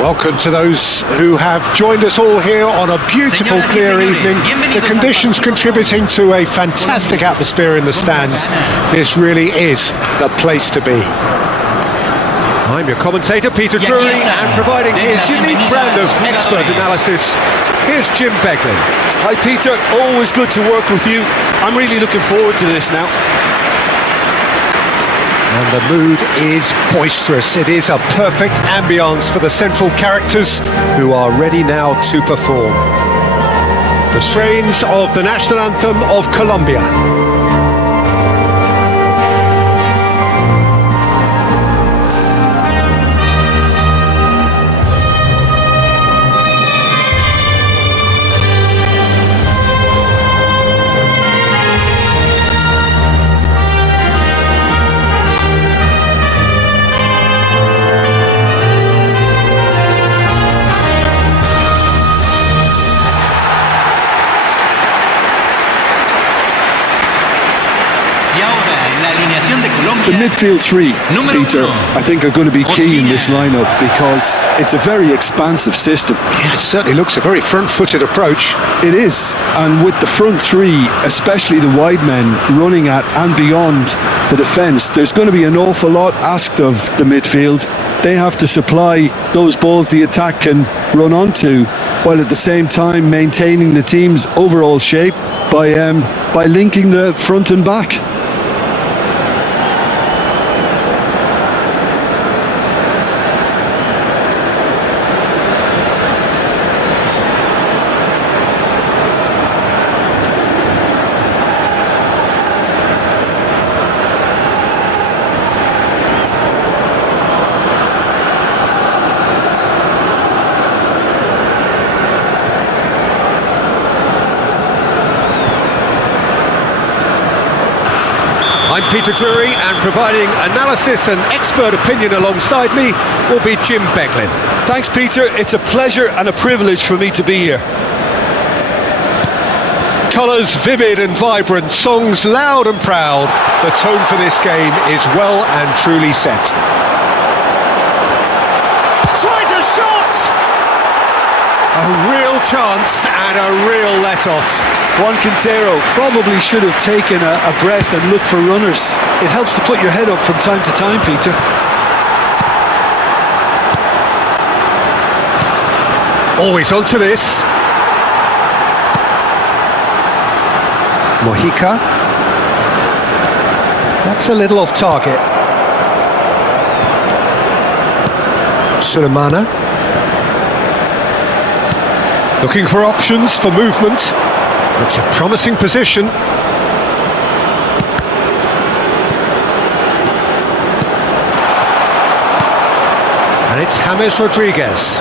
Welcome to those who have joined us all here on a beautiful, clear evening. The conditions contributing to a fantastic atmosphere in the stands. This really is the place to be. I'm your commentator, Peter Drury, and providing his unique brand of expert analysis, here's Jim Beglin. Hi Peter, always good to work with you. I'm really looking forward to this now. And the mood is boisterous. It is a perfect ambience for the central characters who are ready now to perform. The strains of the national anthem of Colombia. The midfield three, Peter, I think are going to be key in this lineup because it's a very expansive system. Yeah, it certainly looks a very front-footed approach. It is, and with the front three, especially the wide men running at and beyond the defence, there's going to be an awful lot asked of the midfield. They have to supply those balls the attack can run onto, while at the same time maintaining the team's overall shape by linking the front and back. I'm Peter Drury, and providing analysis and expert opinion alongside me will be Jim Beglin. Thanks, Peter. It's a pleasure and a privilege for me to be here. Colours vivid and vibrant, songs loud and proud. The tone for this game is well and truly set. Tries a shot! A real chance and a real let-off. Juan Quintero probably should have taken a breath and looked for runners. It helps to put your head up from time to time, Peter. Always onto this. Mojica. That's a little off target. Sulemana. Looking for options for movement. It's a promising position. And it's James Rodriguez.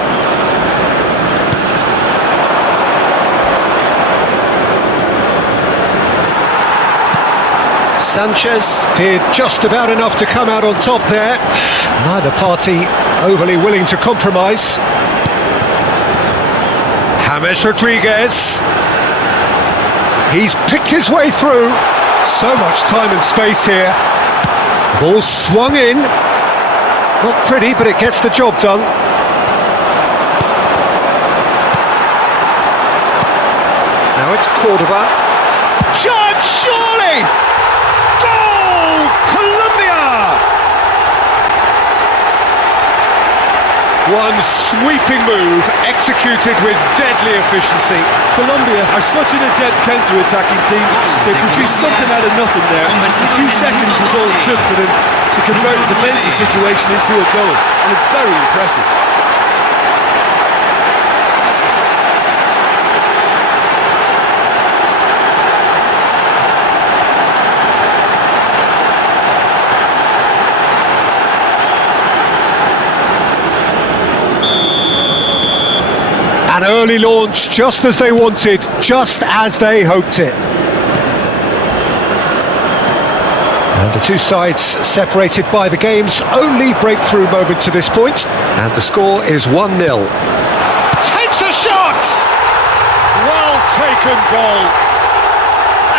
Sanchez did just about enough to come out on top there. Neither party overly willing to compromise. James Rodriguez. He's picked his way through. So much time and space here. Ball swung in. Not pretty, but it gets the job done. Now it's Cordoba. Chance, surely! Goal! Colombia! One sweeping move, executed with deadly efficiency. Colombia are such an adept counter-attacking team. They produced something out of nothing there. A few seconds was all it took for them to convert a defensive situation into a goal, and it's very impressive. An early launch, just as they wanted, just as they hoped it. And the two sides separated by the game's only breakthrough moment to this point. And the score is 1-0. Takes a shot! Well taken goal.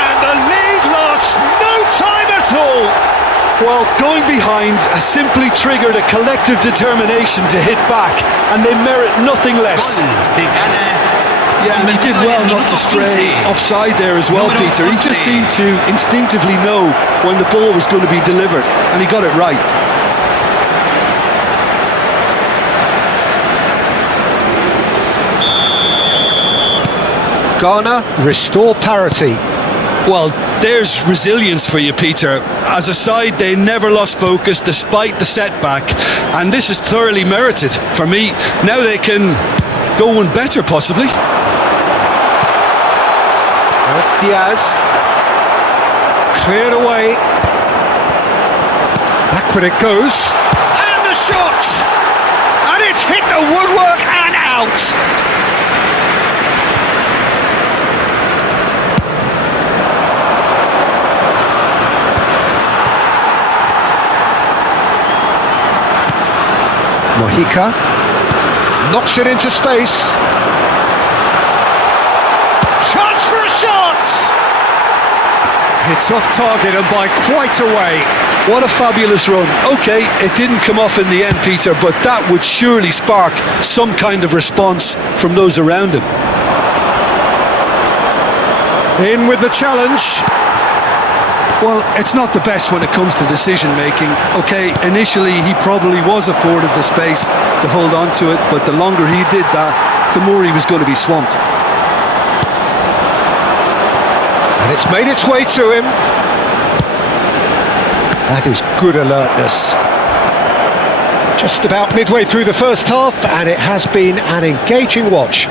And the lead lasts no time at all. Well, going behind has simply triggered a collective determination to hit back, and they merit nothing less. Yeah, and he did well not to stray offside there as well, Peter. He just seemed to instinctively know when the ball was going to be delivered, and he got it right. Ghana restore parity. Well, there's resilience for you, Peter. As a side, they never lost focus despite the setback, and this is thoroughly merited for me. Now they can go one better, possibly. Now it's Diaz. Cleared away. Backward it goes. And the shot! And it's hit the woodwork and out! Mojica knocks it into space. Chance for a shot! It's off target and by quite a way. What a fabulous run. OK, it didn't come off in the end, Peter, but that would surely spark some kind of response from those around him. In with the challenge. Well, it's not the best when it comes to decision-making. OK, initially he probably was afforded the space to hold on to it, but the longer he did that, the more he was going to be swamped. And it's made its way to him. That is good alertness. Just about midway through the first half, and it has been an engaging watch.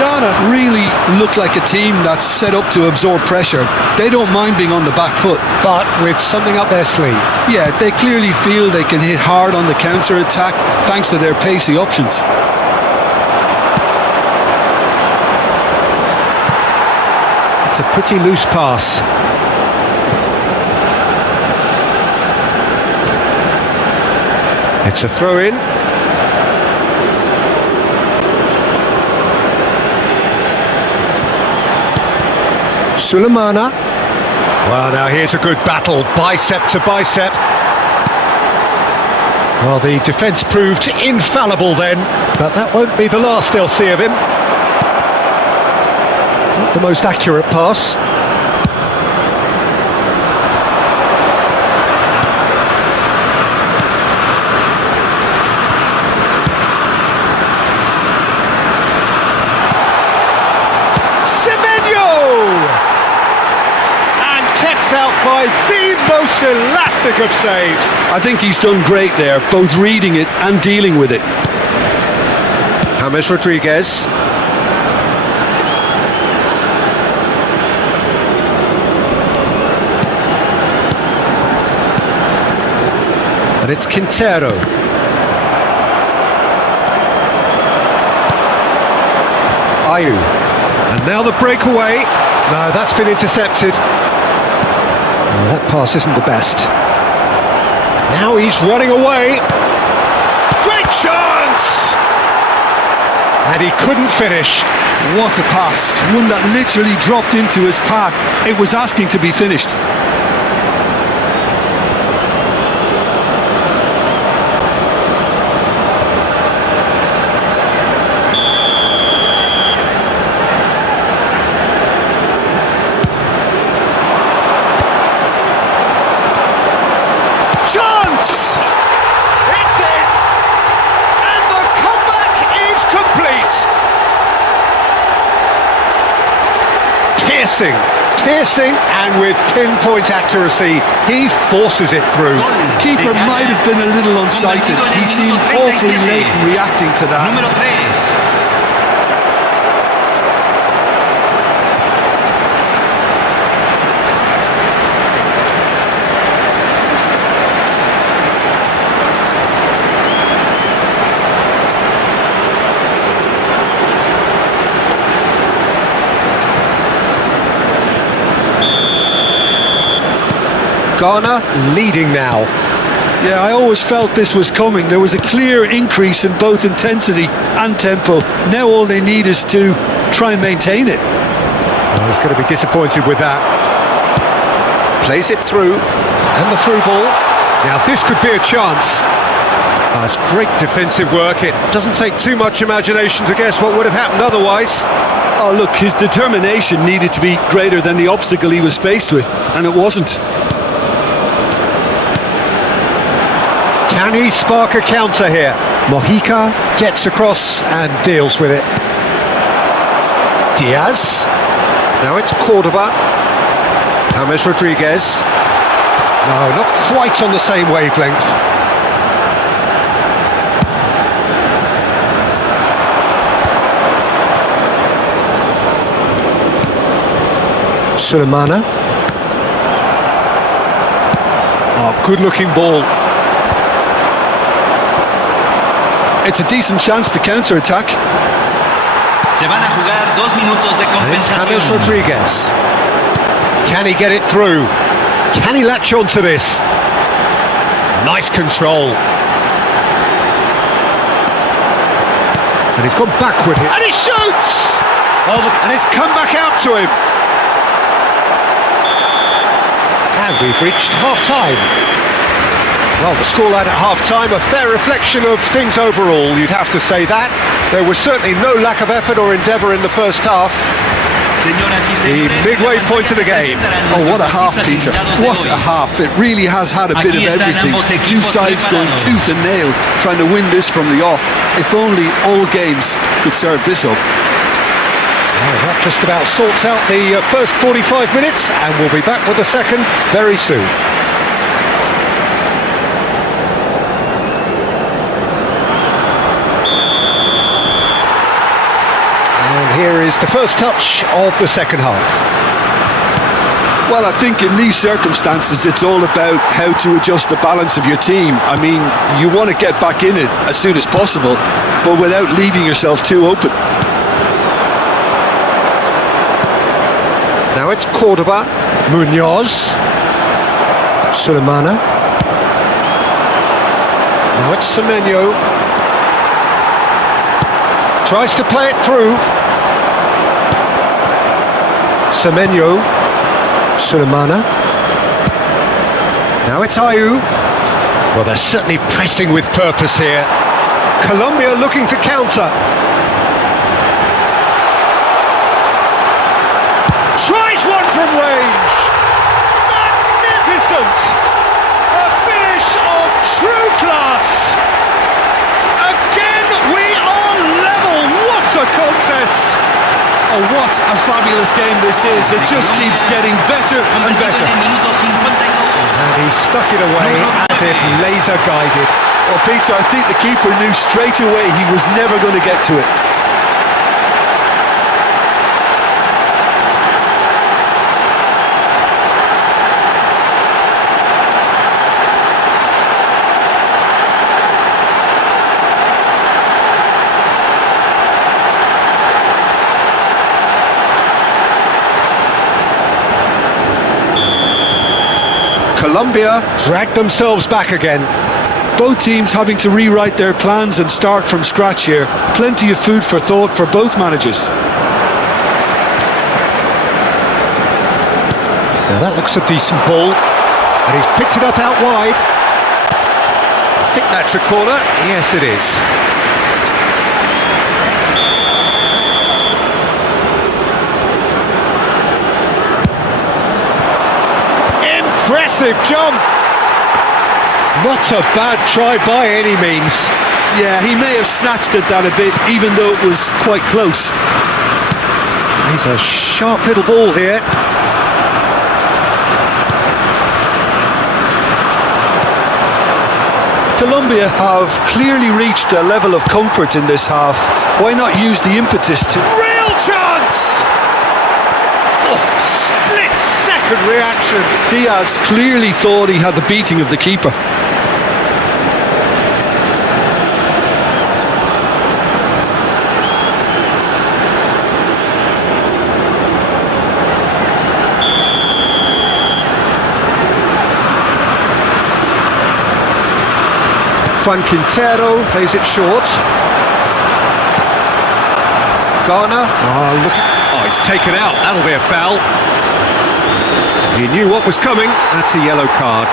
Ghana really look like a team that's set up to absorb pressure. They don't mind being on the back foot. But with something up their sleeve. Yeah, they clearly feel they can hit hard on the counter-attack thanks to their pacey options. It's a pretty loose pass. It's a throw-in. Sulemana. Well, now here's a good battle, bicep to bicep. Well, the defence proved infallible then, but that won't be the last they'll see of him. Not the most accurate pass. Out by the most elastic of saves. I think he's done great there, both reading it and dealing with it. James Rodriguez. And it's Quintero. Ayew. And now the breakaway. No, that's been intercepted. Well, that pass isn't the best. Now he's running away. Great chance! And he couldn't finish. What a pass. One that literally dropped into his path. It was asking to be finished. Chance! It's in! And the comeback is complete! Piercing, and with pinpoint accuracy, he forces it through. Keeper might have been a little unsighted. He seemed awfully late in reacting to that. Ghana leading now. Yeah, I always felt this was coming. There was a clear increase in both intensity and tempo. Now all they need is to try and maintain it. Well, he's going to be disappointed with that. Plays it through, and the through ball. Now this could be a chance. It's great defensive work. It doesn't take too much imagination to guess what would have happened otherwise. Oh look, his determination needed to be greater than the obstacle he was faced with, and it wasn't. Can he spark a counter here? Mojica gets across and deals with it. Diaz. Now it's Cordoba. James Rodriguez. No, not quite on the same wavelength. Sulemana. Oh, good-looking ball. It's a decent chance to counter-attack. Se van a jugar 2 minutos de And it's compensación. James Rodriguez. Can he get it through? Can he latch on to this? Nice control. And he's gone backward here. And he shoots! Oh, and it's come back out to him. And we've reached half-time. Well, the scoreline at half-time, a fair reflection of things overall, you'd have to say that. There was certainly no lack of effort or endeavour in the first half. The midway point of the game. Oh, what a half, Peter. What a half. It really has had a bit of everything. Two sides going tooth and nail, trying to win this from the off. If only all games could serve this up. Well, that just about sorts out the first 45 minutes, and we'll be back with the second very soon. And here is the first touch of the second half. Well, I think in these circumstances, it's all about how to adjust the balance of your team. I mean, you want to get back in it as soon as possible, but without leaving yourself too open. Now it's Cordoba, Munoz, Sulemana. Now it's Semenyo. Tries to play it through. Semenyo, Sulemana. Now it's Ayew. Well, they're certainly pressing with purpose here. Colombia looking to counter. Tries one from range. Magnificent! A finish of true class. Again, we are level. What a contest! Oh, what a fabulous game this is. It just keeps getting better and better. And he stuck it away as if laser guided. Well, Peter, I think the keeper knew straight away he was never going to get to it. Colombia dragged themselves back again. Both teams having to rewrite their plans and start from scratch here. Plenty of food for thought for both managers. Now that looks a decent ball, and he's picked it up out wide. I think that's a corner. Yes, it is. Impressive jump. Not a bad try by any means. Yeah, he may have snatched at that a bit, even though it was quite close. He's a sharp little ball here. Colombia have clearly reached a level of comfort in this half. Why not use the impetus to... Real chance! Oh, split-second reaction. Diaz clearly thought he had the beating of the keeper. Juan Quintero plays it short. Ghana, oh look, Oh, he's taken out. That'll be a foul. He knew what was coming. That's a yellow card.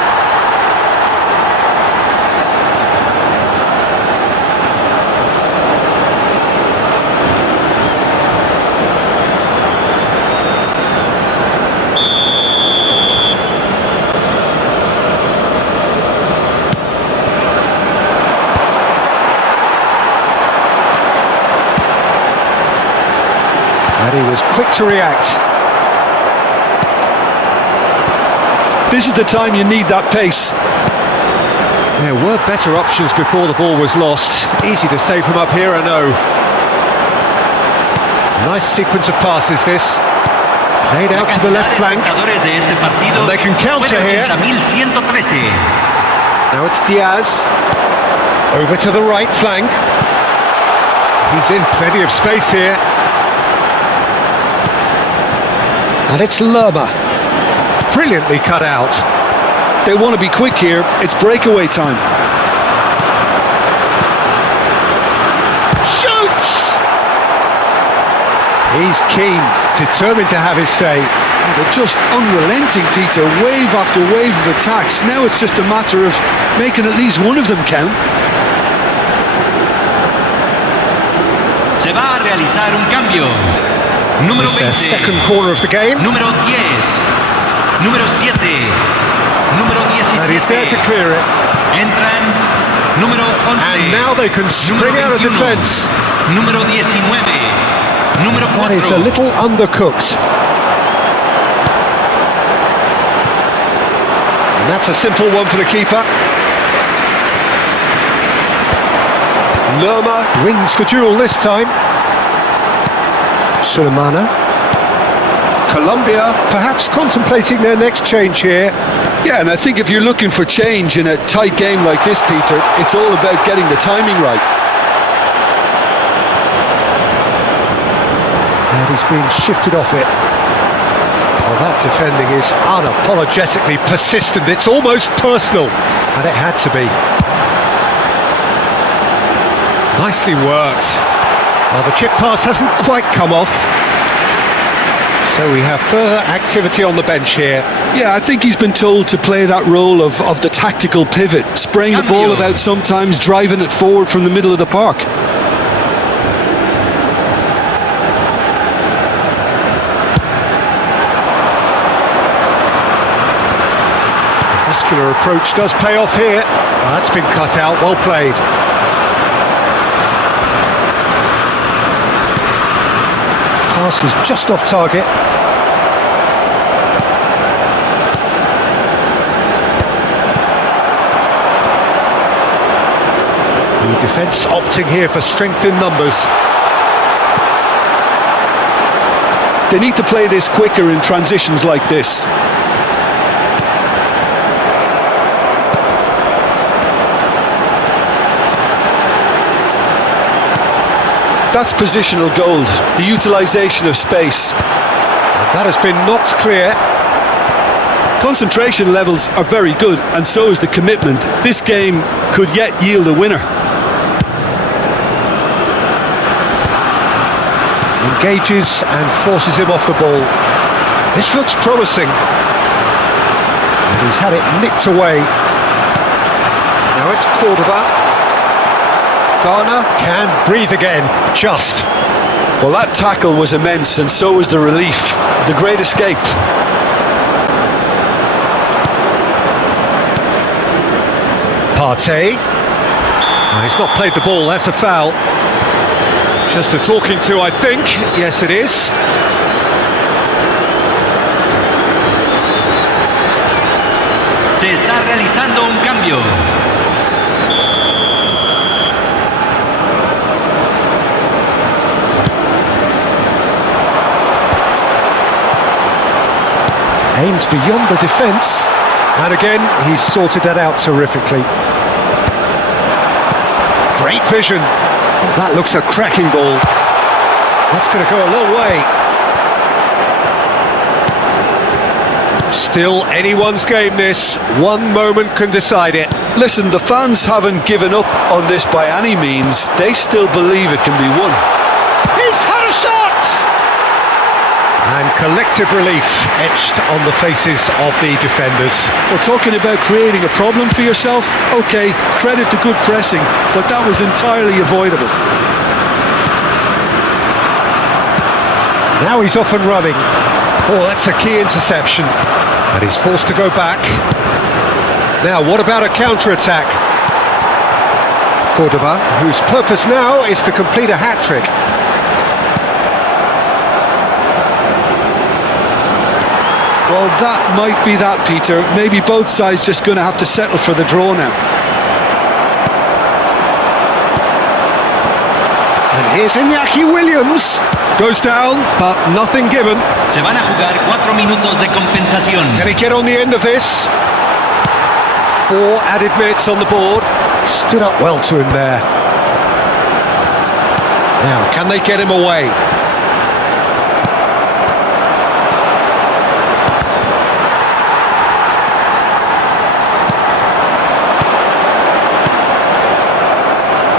And he was quick to react. This is the time you need that pace. There were better options before the ball was lost. Easy to save from up here, I know. Nice sequence of passes this. Played out to the left flank. And they can counter here. Now it's Diaz. Over to the right flank. He's in plenty of space here. And it's Lerma. Brilliantly cut out. They want to be quick here. It's breakaway time. Shoots! He's keen, determined to have his say. Oh, they're just unrelenting, Peter. Wave after wave of attacks. Now it's just a matter of making at least one of them count. Se va a realizar un cambio. Número It's their 20. second corner of the game. Número 10. Número 7. Número 17. And he's there to clear it. Entran número 11. And now they can spring out of defence. Número 19. Número 4. That is a little undercooked. And that's a simple one for the keeper. Lerma wins the duel this time. Sulemana. Colombia perhaps contemplating their next change here. Yeah, and I think if you're looking for change in a tight game like this, Peter, it's all about getting the timing right. And he's being shifted off it. Well, that defending is unapologetically persistent. It's almost personal. And it had to be. Nicely worked. Well, the chip pass hasn't quite come off. So we have further activity on the bench here. Yeah, I think he's been told to play that role of the tactical pivot, spraying the ball about sometimes, driving it forward from the middle of the park. Muscular approach does pay off here. Well, that's been cut out, well played. Pass is just off target. The defence opting here for strength in numbers. They need to play this quicker in transitions like this. That's positional gold, the utilisation of space. That has been knocked clear. Concentration levels are very good, and so is the commitment. This game could yet yield a winner. Engages and forces him off the ball. This looks promising. And he's had it nicked away. Now it's Cordoba. Ghana can breathe again, just. Well, that tackle was immense, and so was the relief. The great escape. Partey. Oh, he's not played the ball, that's a foul. Just a talking to, I think. Yes, it is. Se está realizando un cambio. Aims beyond the defence, and again he's sorted that out terrifically. Great vision. Oh, that looks a cracking ball. That's going to go a long way. Still anyone's game this. One moment can decide it. Listen, the fans haven't given up on this by any means. They still believe it can be won. He's had a shot! Collective relief etched on the faces of the defenders. We're talking about creating a problem for yourself. Okay, credit to good pressing, but that was entirely avoidable. Now he's off and running. Oh, that's a key interception. And he's forced to go back. Now, what about a counter-attack? Cordoba, whose purpose now is to complete a hat-trick. Well, that might be that, Peter. Maybe both sides just going to have to settle for the draw now. And here's Inaki Williams. Goes down, but nothing given. Se van a jugar 4 minutos de compensación. Can he get on the end of this? 4 added minutes on the board. Stood up well to him there. Now, can they get him away?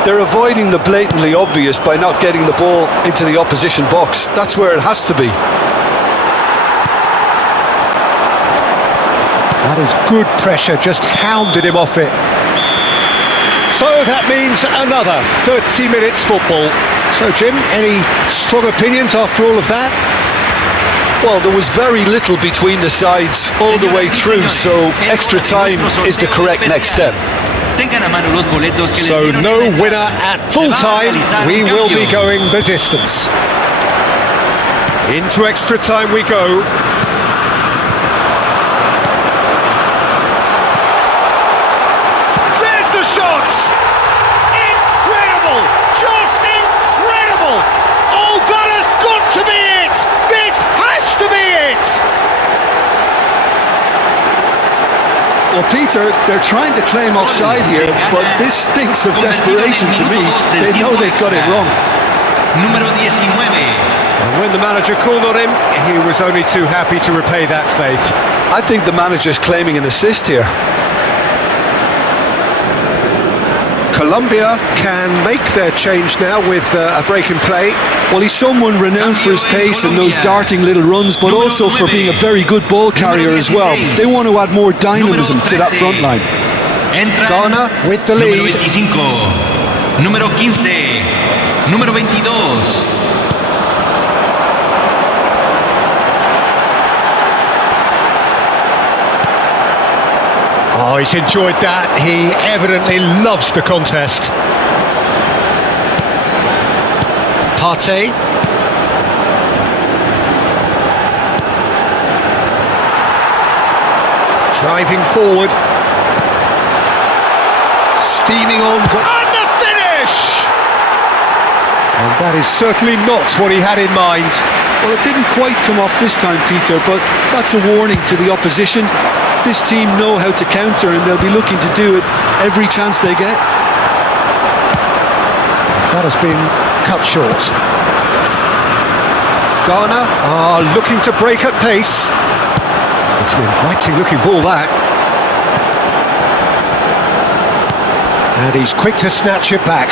They're avoiding the blatantly obvious by not getting the ball into the opposition box. That's where it has to be. That is good pressure, just hounded him off it. So that means another 30 minutes football. So Jim, any strong opinions after all of that? Well, there was very little between the sides all the way through, so extra time is the correct next step. So no winner at full time. We will be going the distance. Into extra time we go. There's the shot! Incredible! Just incredible! Oh, that has got to be it! This has to be it! Well, Peter, they're trying to claim offside here, but this stinks of desperation to me. They know they've got it wrong. Número 19. And when the manager called on him, he was only too happy to repay that faith. I think the manager's claiming an assist here. Colombia can make their change now with a break in play. Well, he's someone renowned for his pace and those darting little runs, but also for being a very good ball carrier as well. They want to add more dynamism to that front line. Ghana with the lead. Número 15. Número 22. Oh, he's enjoyed that. He evidently loves the contest. Partey. Driving forward. Steaming on. And the finish! And that is certainly not what he had in mind. Well, it didn't quite come off this time, Peter, but that's a warning to the opposition. This team know how to counter and they'll be looking to do it every chance they get. That has been cut short. Ghana are looking to break at pace. It's an inviting looking ball, that. And he's quick to snatch it back.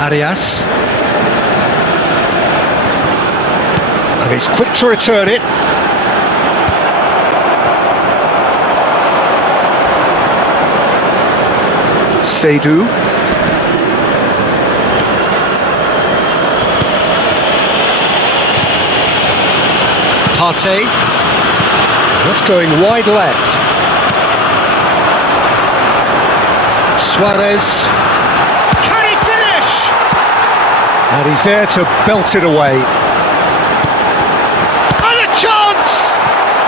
Arias. And he's quick to return it. Seydou. Partey. That's going wide left. Suarez. Can he finish? And he's there to belt it away. And a chance!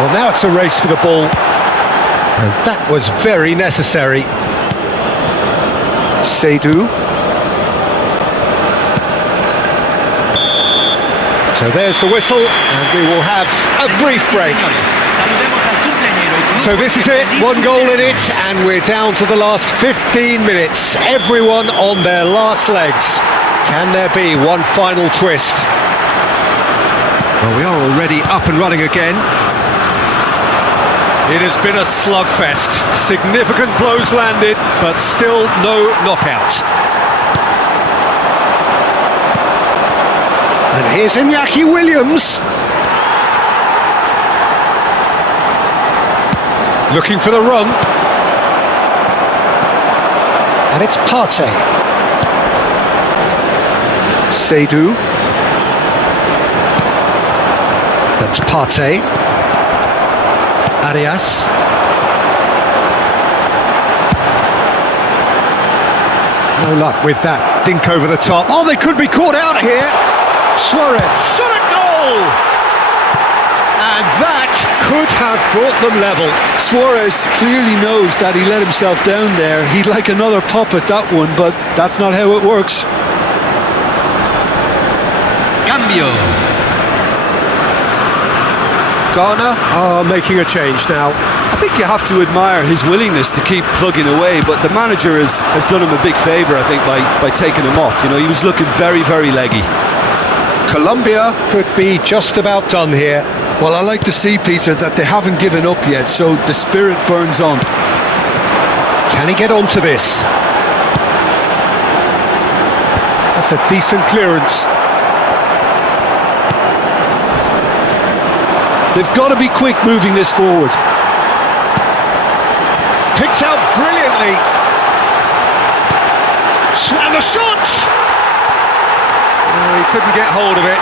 Well, now it's a race for the ball. And that was very necessary. Seydou. So there's the whistle, and we will have a brief break. So this is it, 1 goal in it, and we're down to the last 15 minutes. Everyone on their last legs. Can there be one final twist? Well, we are already up and running again. It has been a slugfest. Significant blows landed, but still no knockout. And Here's Inaki Williams. Looking for the run. And it's Partey. Seydou. That's Partey. Arias. No luck with that dink over the top. Oh, they could be caught out here. Suarez. Shot a goal! And that could have brought them level. Suarez clearly knows that he let himself down there. He'd like another pop at that one, but that's not how it works. Cambio. Ghana are making a change now. I think you have to admire his willingness to keep plugging away, but the manager has done him a big favour, I think, by taking him off. You know, he was looking very, very leggy. Colombia could be just about done here. Well, I like to see, Peter, that they haven't given up yet, so the spirit burns on. Can he get onto this? That's a decent clearance. They've got to be quick moving this forward. Picked out brilliantly. And the shot! Oh, he couldn't get hold of it.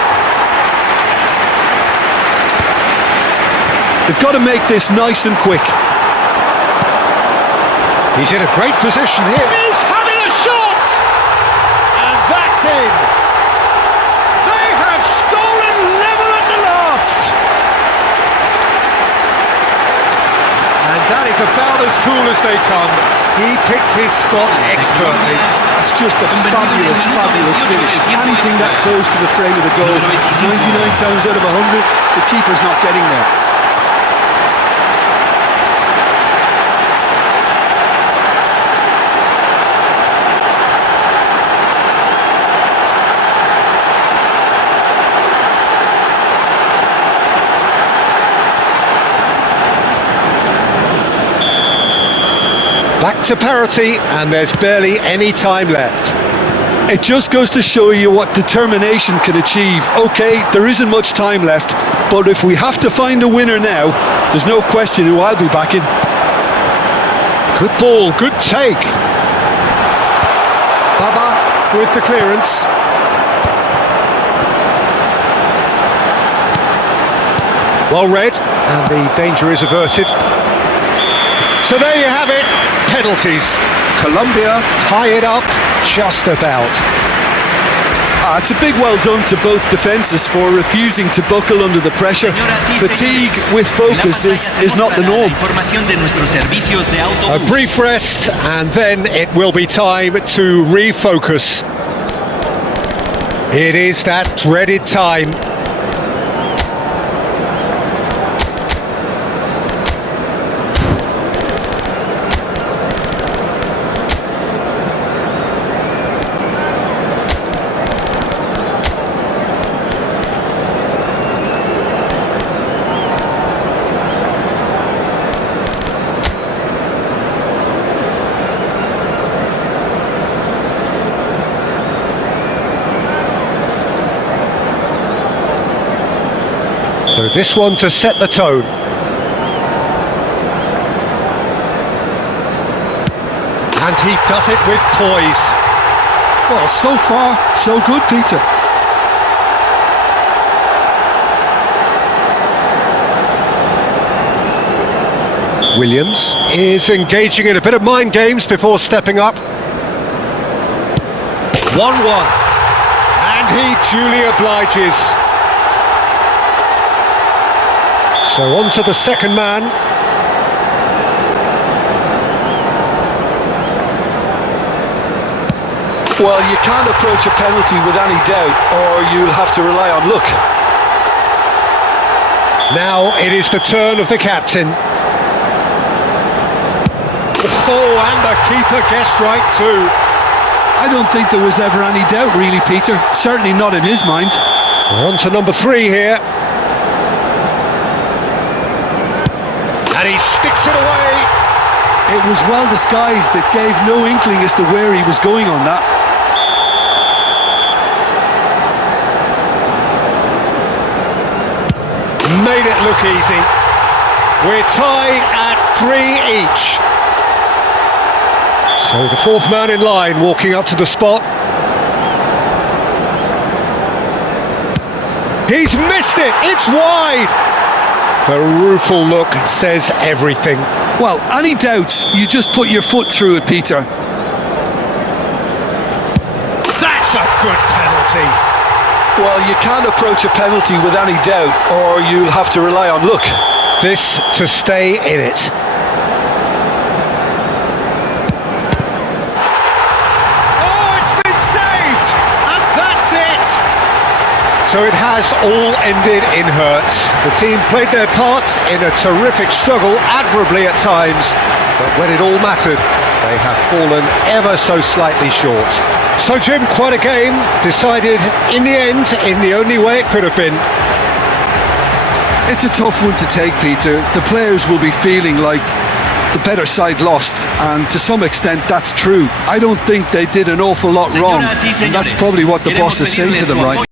They've got to make this nice and quick. He's in a great position here. He's having a shot! And that's in. They have stolen level at the last. And that is about as cool as they come. He picked his spot expertly. That's just a fabulous, fabulous finish. Anything that close to the frame of the goal. 99 times out of 100, the keeper's not getting there. Back to parity, and there's barely any time left. It just goes to show you what determination can achieve. OK, there isn't much time left, but if we have to find a winner now, there's no question who I'll be backing. Good ball, good take. Baba with the clearance. Well read, and the danger is averted. So there you have it, penalties. Colombia tie it up just about. It's a big well done to both defences for refusing to buckle under the pressure. Fatigue with focus is not the norm. A brief rest, and then it will be time to refocus. It is that dreaded time. So this one to set the tone. And he does it with poise. Well, so far, so good, Peter. Williams is engaging in a bit of mind games before stepping up. 1-1. And he duly obliges. So on to the second man. Well, you can't approach a penalty with any doubt, or you'll have to rely on luck. Now it is the turn of the captain. Oh, and the keeper guessed right too. I don't think there was ever any doubt, really, Peter. Certainly not in his mind. We're on to number 3 here. And he sticks it away. It was well disguised. It gave no inkling as to where he was going on that. made it look easy. We're tied at 3 each. So the fourth man in line walking up to the spot. He's missed it, it's wide! The rueful look says everything. Well, any doubts, you just put your foot through it, Peter. That's a good penalty. Well, you can't approach a penalty with any doubt, or you'll have to rely on luck. This to stay in it. So it has all ended in hurt. The team played their parts in a terrific struggle, admirably at times, but when it all mattered, they have fallen ever so slightly short. So Jim, quite a game, decided in the end, in the only way it could have been. It's a tough one to take, Peter. The players will be feeling like the better side lost, and to some extent that's true. I don't think they did an awful lot wrong, and that's probably what the boss is saying to them right